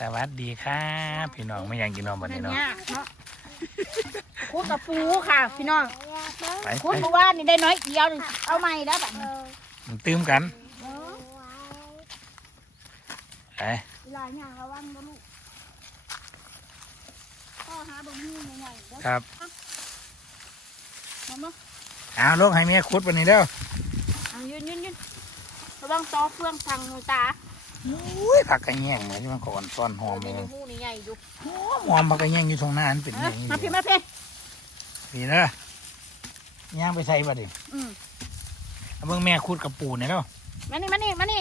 สวัสดีครับพี่น้องไม่ยังกินนมบันนี้เนาะ ยากเนาะคุดกับปูค่ะ พี่น้องไปคุดไปเมื่อวานนี่ได้น้อยเดียวนึงเอาใหม่แล้วแบบนี้มันตื้มกันไปเวลาอย่างระวังนะลูกพ่อหาบะหมี่ใหญ่ๆเด้อครับมามาเอาลูกให้เมียขุดวันนี้เด้อเอายืนยืนยืนระวังต่อเฟืองทางหูตา อุ้ยผักกระแยงเหมือนที่มันก่อนซ่อนหอมนี่เลยนี่หูนี่ใหญ่อยู่หอมหอมผักกระแยงอยู่ตรงหน้าอันเป็นอเอ้ย่ายงนี้มาพี่มาพี่พี่เด้อย่างไปใส่บัดดิอืมเอาเบิ่งแม่ขุดกับปูเนี่ยเด้อมานี่มานี่มานี่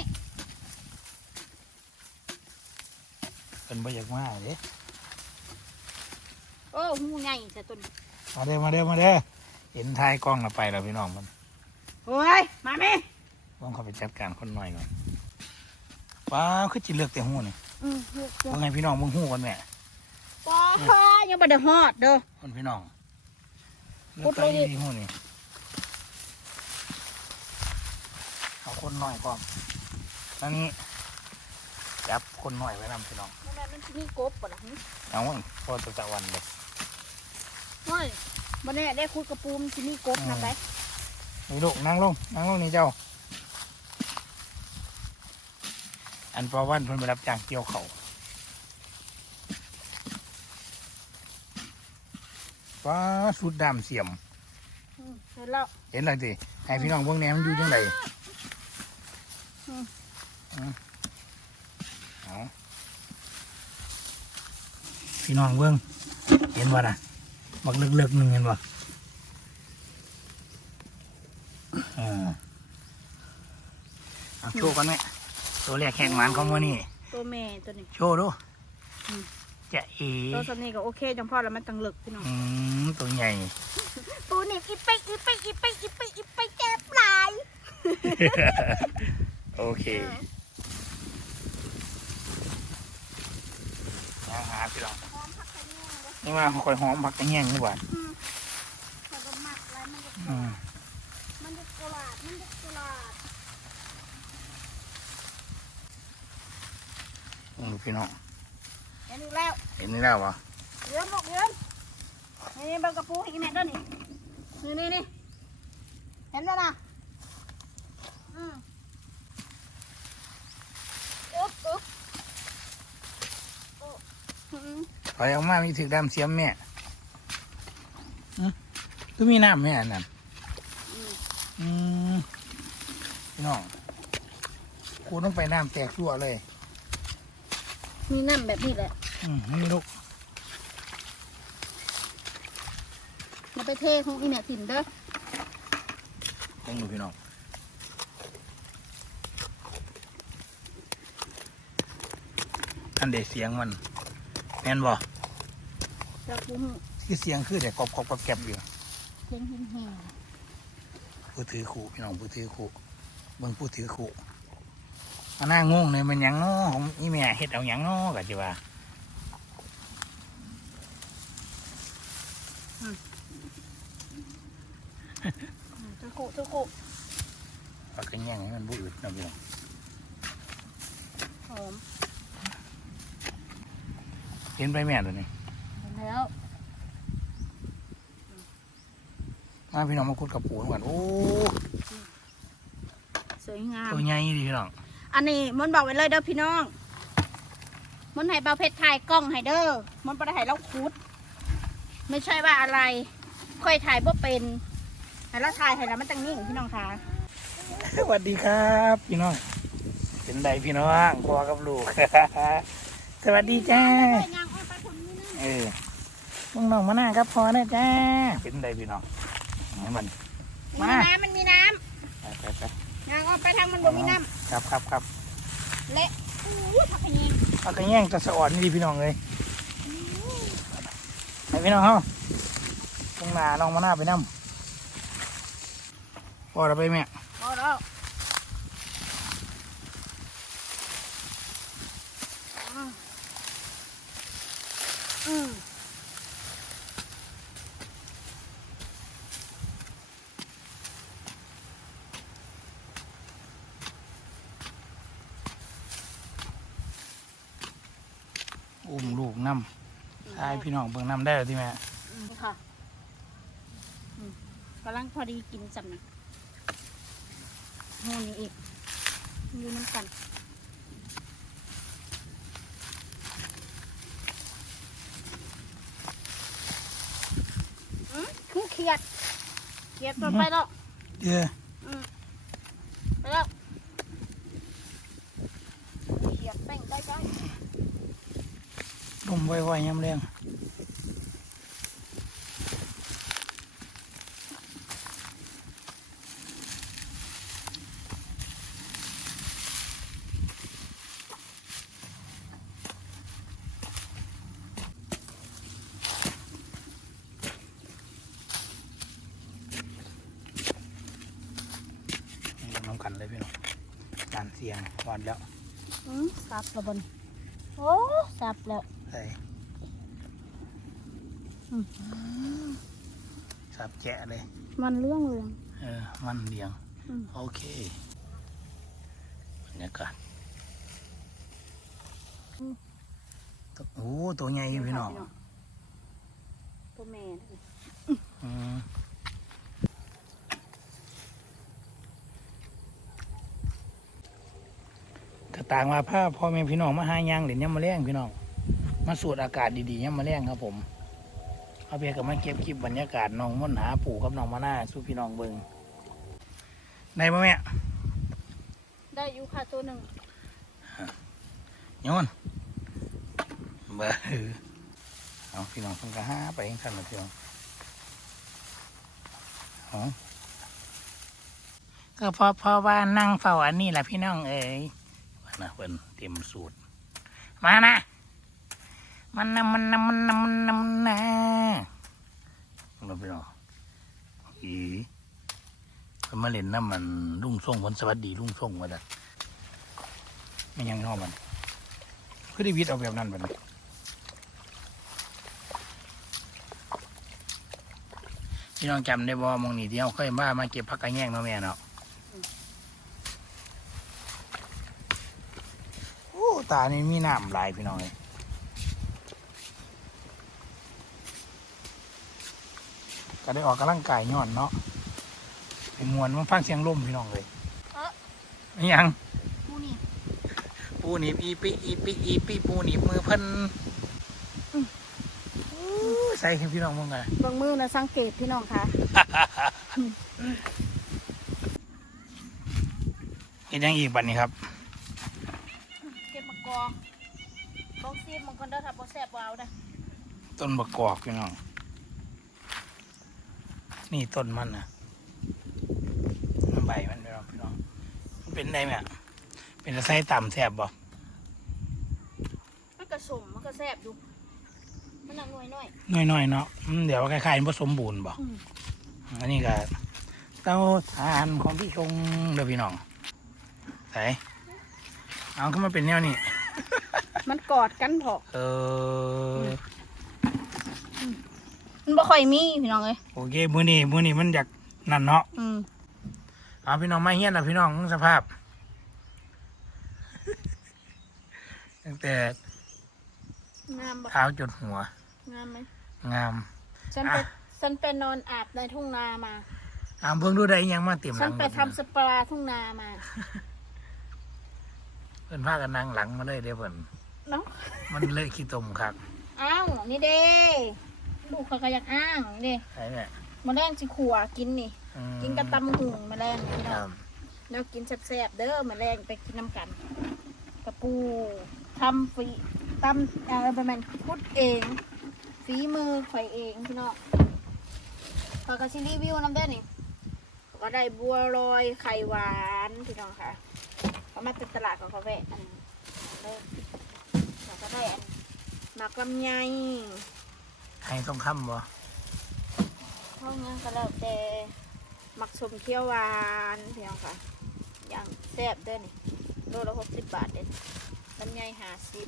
เป็นบ่อยากมาเด้โอ้หูใหญ่แต่ต้นมาเด้อมาเด้อมาเด้อเห็นท้ายกล้องเราไปแล้วพี่น้องมันโอ้ยมาแม่ต้องเข้าไปจัดการคนหน่อยก่อน ป้าคือจิเลือกแต่หูนี่อืมลูกเด้อว่าไงพี่น้องมึงหูกันแม่ป้ายังบ่ได้ฮอดเด้อ คนพี่น้องขุดเลยดิดีหูนี่เอาคนหน่อยก่อนแล้วนี้จับคนหน่อยไว้นำพี่น้องแม่แม่มันสิมีกบป่ะล่ะหึเอาไว้พอจะตะวันเลยเฮ้ยบ่แน่ได้คุดกับปูมนสิมีกบนะไปนี่ลูกนั่งลงนั่งลงนี่เจ้า อันปอวันเพิ่นไปรับจ้างเกี่ยวเขาวป้าสุดดำเสียมอืมเสร็จแล้วเห็นเลยสิให้พี่น้องเบิ่งแหนมันอยู่จังไดอืมอืมเอาพี่น้องเบิ่งเห็นบ่น่ะบักเลึกๆหนึงเห็นบ่อ่าเอาโชว์กันไหม ตัวแรกแข่งหวานของมื้อนี้ตัวแม่ตัวนี้ โชว์ดูอืม จะเอ๋ตัวสนี้ก็โอเคจังพอแล้วมันตังเลึกพี่น้อง อืมตัวใหญ่ ปูนี่อีไปอีไปอีไปอีไปอีไปแก้ปลายโอเคย่างหาพี่น้องหอมผักกระเนียงเด้อนี่ว่าคอยหอมผักกระแยงนี่หว่าอืมแต่ก็หมักแล้วมันจะอืมมันจะกลาดมันจะกลา ดนี่พี่น้องเห็นอีกแล้วเห็นนี่แล้ววะเยือนลูกเยือนนี่เบังกระปูอีกเนี่ยเด้อนี่นี่นี่นี่เห็นแล้วนะอืมอึ๊บอึ๊บโอ้อืมถอยออกมามีถือดำเสียมแม่อืมคือมีน้ำแม่อันนั่นอืมอืมพี่น้องคูต้องไปน้ำแตกชั่วเลย มีน้ำแบบนี้แหละอืมนี่ลูกเราไปเทของอีเนี่ยถิ่นเด้อต้องดูพี่น้องอันเดเสียงมันแม่นบ่จากบุ้งที่เสียงคือแต่กรอบกรอบกรอบแกบอยู่เสียงหินแห้งผู้ถือขู่พี่น้องผู้ถือขู่เบิ่งผู้ถือขู่มา หน้างงเลยมันหยังน้อของอีแม่เฮ็ดเอาหยังน้อก็จิว่าเจ้าโคเจ้าโคปากกันแย่งให้มันบุอึดนะพี่น้องหอมเห็นไปแม่ตัวนี้เห็นแล้วมาพี่น้องมาคุดกับปูกันโอ้สวยงามตัวใหญ่ดีพี่น้อง อันนี้มันบอกไว้เลยเด้อพี่น้อง มันให้เบาเพชรถ่ายกล้องให้เด้อ มันประถ่ายเราคุด ไม่ใช่ว่าอะไร ค่อยถ่ายบ่เป็นให้เราถ่ายให้แล้วมันตั้งนิ่งพี่น้องค่ะสวัสดีครับพี่น้อง เป็นไดพี่น้องพ่อกับลูก สวัสดีจ้ายางอ้อยไปคนนี้นะเออมึงน้องมาหน้าครับพอนะจ้า เป็นไดพี่น้องให้มัน มีน้ำมันมีน้ไปไป ไปำยางอ้อยไปทางมันบ่มีน้ครับครับครับำเละอู้ผักขยี้ปากกันแย่งจะสะอ่อนนี่ดีพี่น้องเลยให้พี่น้องเฮาตรงหน้าน้องมาหน้าไปนั่พอเราไปแม่ พอแล้วอืมอืม อุ้ม ลูกน้ำทายพี่น้องเบิ่งน้ำได้หรือที่แม่อืมค่ะอืมกำลังพอดีกินสำนะโน่นนี่อีกอยู่น้ำกันอืมคู่เขียดเขียดตัวไปแล้วเด้อ อืมไปแล้วเขียดแป้งได้จ้อย ลมไวๆยำแรงน้ำกันเลยพี่น้องการเสียงวอนแล้ว อืมสับแล้วบนโอ้สับแล้ว ใส่อืมสับแกะเลย มันเรื่องเรื่องเออ มันเดียงอืมโอเคบรรยากาศตัวโอ้ตัวใหญ่อยู่พี่น้องตัวแม่นะอืมกระต่างมาผ้าพ่อแม่พี่น้องมาหายางเด่นย่ำมาแรงพี่น้อง มาสูดอากาศดีๆย่ำมาแรงครับผมเอาเพียกับมาเก็บคลิปบรรยากาศน้องม่อนหาปู่กับน้องมาหน้าสู้พี่น้องเบิงได้ปะแม่ได้อยู่ค่ะตัวหนึ่งโยนเบอเอาพี่น้องต้องกระห้าไปเองสั่นเลยพี่น้องเอาก็เพราะเพราะว่านั่งเฝ้าอันนี้แหละพี่น้องเอ๋ยว่านะเพิ่นเต็มสูตรมานะ มันนะมันนะมันนะมันนะมันนะเราพี่น้ออีเพิ่นมาเล่นน้ำมันลุ่งส่งผลสวัสดีลุ่งส่งมาดัดไม่ยังชอบมันคือได้วิทย์เอาแบบนั้นแบบนี้พี่น้องจำได้บ่มองนี่ที่เราเคยมามาเก็บผักกระแยงเนาแม่เนาะโอ้ตานี่มีน้ำลายพี่น้องเลย ก็ได้ออกกำลังกายย้อนเนาะไอ้มวนมันฟังเสียงลมพี่น้องเลยเออนี่ยังมูนี่ปูหนีบอีปิอีปิอีปิปูหนีบมือเพิ่นอู้ใส่ให้พี่น้องมึงกันบางมือนะสังเกตพี่น้องค่ะเห็นยังอีกบัดนี้ครับ เก็บมากอกลองซีมมันคนเด้อถ้าบ่แซ่บบ่เอาเด้อต้นบะกอกพี่น้อง นี่ต้นมันนะใบมันพี่น้องพี่น้องมันเป็นได้ไหมอะเป็นไส้ต่ำแสบบ่มันก็สมมันก็แซ่บอยู่มันหนักหน่อยหน่อยน้อยๆเนาะอืมเดี๋ยวคล้ายๆผสมบูรณ์บ่อืมอันนี้ก็เต้าทานของพี่ชงเด้อพี่น้องใส่เอาขึ้นมาเป็นแนวนี้มันกอดกันพอเออมันบ่ ค่อยมีพี่น้องเอ้ยโอเคมือนี้มือนี้มันอยากนั่นเนาะอืมเอาพี่น้องมาเฮียนนะพี่น้องสภาพ ตั้งแต่งามบ่เท้าจนหัว งามไหมงาม ฉันไปฉันไปนอนอาบในทุ่งนามาเอาเพิ่งดูได้อิหยังมาเต็มหฉัลันงไปทำสปาทุ่งนามาเพิ่นพากันนั่งหลังมาเลยเดี๋ยวเพิ่นเนาะมันเลยขี้ตมครับอ้าวนี่เด้ ลูกเขาก็อยากอ้างนี่ใช่ไหมมาแรงสิขัวกินนี่ อืมกินกับตำหุงมาแรงพี่คน้รัองบแล้วกินแซ่บๆเด้อมาแรงไปกินน้ำกันกระปูทำฟรีตำเออประมาณพุดเองฝีมือข่อยเองพี่น้องขอยก็ชิรีวิวน้ำเด้อนี่เขาก็ได้บัวลอยไข่หวานพี่น้องค่ะเขามาจากตลาดของเขาแวะอันนี้เด้อแล้วก็ได้อันหมักลำไย ให้ต้องคำบ่ห้องนั้นก็แล้วแต่มักสมเคี้ยวหวานเพี่น้องค่ะ อย่างแซ่บเด้อนี่โลละหกสิบบาทเด้อลำไยห้าสิบ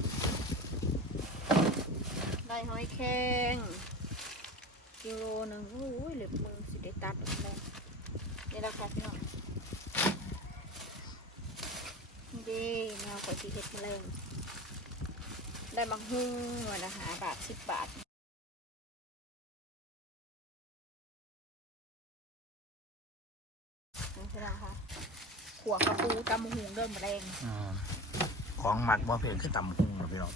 ได้หอยแครงกิโลหนึ่งโอ้ยเหล็บมือสิได้ตัดออกแล้วนี่แหละค่ะพี่น้องนี่เด้แนวขอยสีเห็ดแมลงได้บางหุ้งหน่วยละหาบาทสิบบาท ขัวกระปูตำบักหุงเริ่มแรงอืมของหมักบ่เพียงคือตำพุงนะพี่น้อง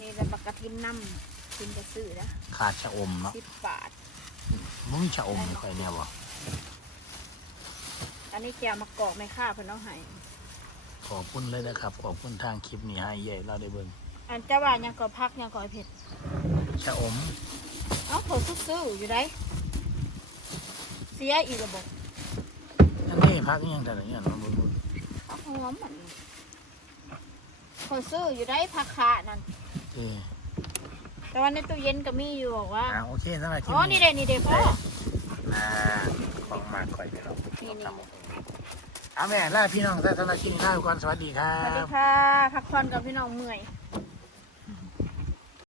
นี่จะบักกระทิมน้ำกินกระสือนะขาดชะอมเนาะสิบบาทมันมีชะอมไม่ค่อยเนี่ยบ่อันนี้แกวมะกอกไม่ค่าเพิ่นเอาให้ขอบคุณเลยนะครับ ขอบคุณทางคลิปนี้ให้ใหญ่เราได้เบิ่งอันเจ้าว่ายังก็พักยังก็ไอ้เผ็ดชะอมเอ้าเพิ่นซื้อๆอยู่ได้เสียอีกระบบอันนี้พักอิหยังแต่ละอย่างเนาะเบิ่งพักหอมมันเพิ่นซื้ออยู่ได้พักขานั่นเอ้ยแต่ว่าในตู้เย็นก็มีอยู่บอกว่าอ่าโอเคสำหรับคลิปอ๋อนี่เด้นี่เด้พ่อ อ่าของหมักค่อยพี่น้องนี่นี่ เอาแม่ลาพี่น้องแต่สำหรับคลิปนี้ลาไปก่อนสวัสดีครัสวัสดีบ ค่ะพักผ่อนกับพี่น้องเมื่อยค